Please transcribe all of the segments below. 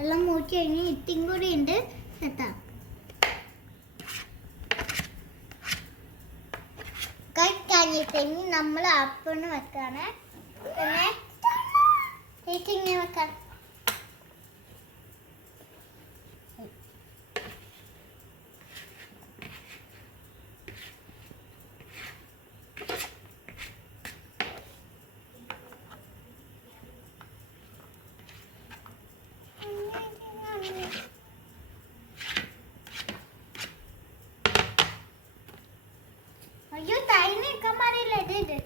എല്ലാം മൂട്ടി കഴിഞ്ഞ് ഇത്തിയും കൂടി ഉണ്ട് സെറ്റാ കഴിഞ്ഞിട്ട് നമ്മൾ അപ്പണ് വെക്കാണ് പിന്നെ ഇങ്ങനെ വെക്കാം അയ്യോ തൈനൊക്കെ പറയില്ലേ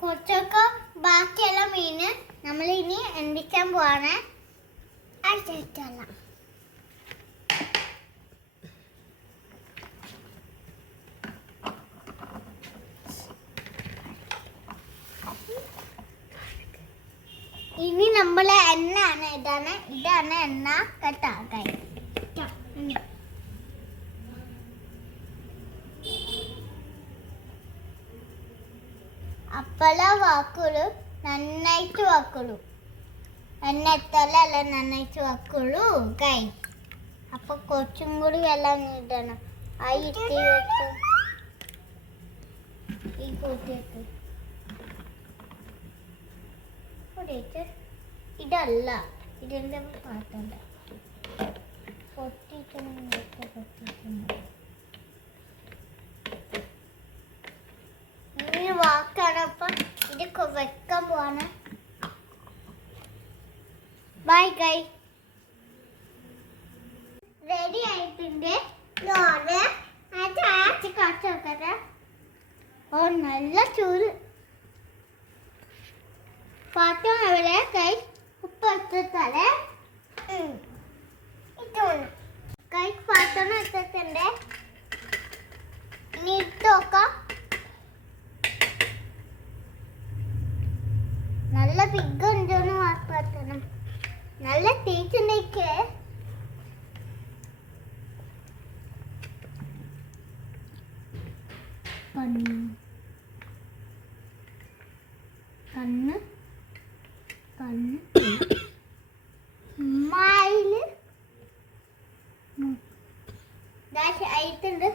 കുറച്ചൊക്കെ ബാക്കിയുള്ള മീന് നമ്മൾ ഇനി എന്തിക്കാൻ പോവാണ് അടിച്ചല്ല ഇനി നമ്മളെ എണ്ണയാണ് ഇതാണ് എണ്ണ കട്ടാക്കായി അപ്പള വാക്കുള്ളൂ നന്നായിട്ട് വാക്കുള്ളൂ എണ്ണ എത്തല്ല നന്നായിട്ട് വാക്കുള്ളൂ കൈ അപ്പൊ കുറച്ചും കൂടി വെള്ളം ഇടണം ആ ഇട്ടി വെച്ച് ഈ കൂട്ടിയിട്ട് ഇതല്ല ഇതിൻ്റെ പാട്ടല്ല പൊട്ടിട്ടുണ്ട് ഇനി വാക്കാണ് അപ്പം ഇത് വെക്കാൻ പോവാണ് ബൈ ഗൈ റെഡി ആയിട്ടുണ്ട് കാച്ചു നോക്കട്ടെ ഓ നല്ല ചൂട് പാത്രം എവിടെ കൈ ഉപ്പ് എടുത്തിട്ടേ കൈ പാത്രം എടുത്തിട്ടുണ്ട് ഇനി ഇട്ട് നോക്കാം നല്ല പിഗ് ഉണ്ടോന്ന് പാത്രം നല്ല ടേസ്റ്റ് ഉണ്ടെങ്കിൽ കണ്ണ് മൈല് ആയിട്ടുണ്ട്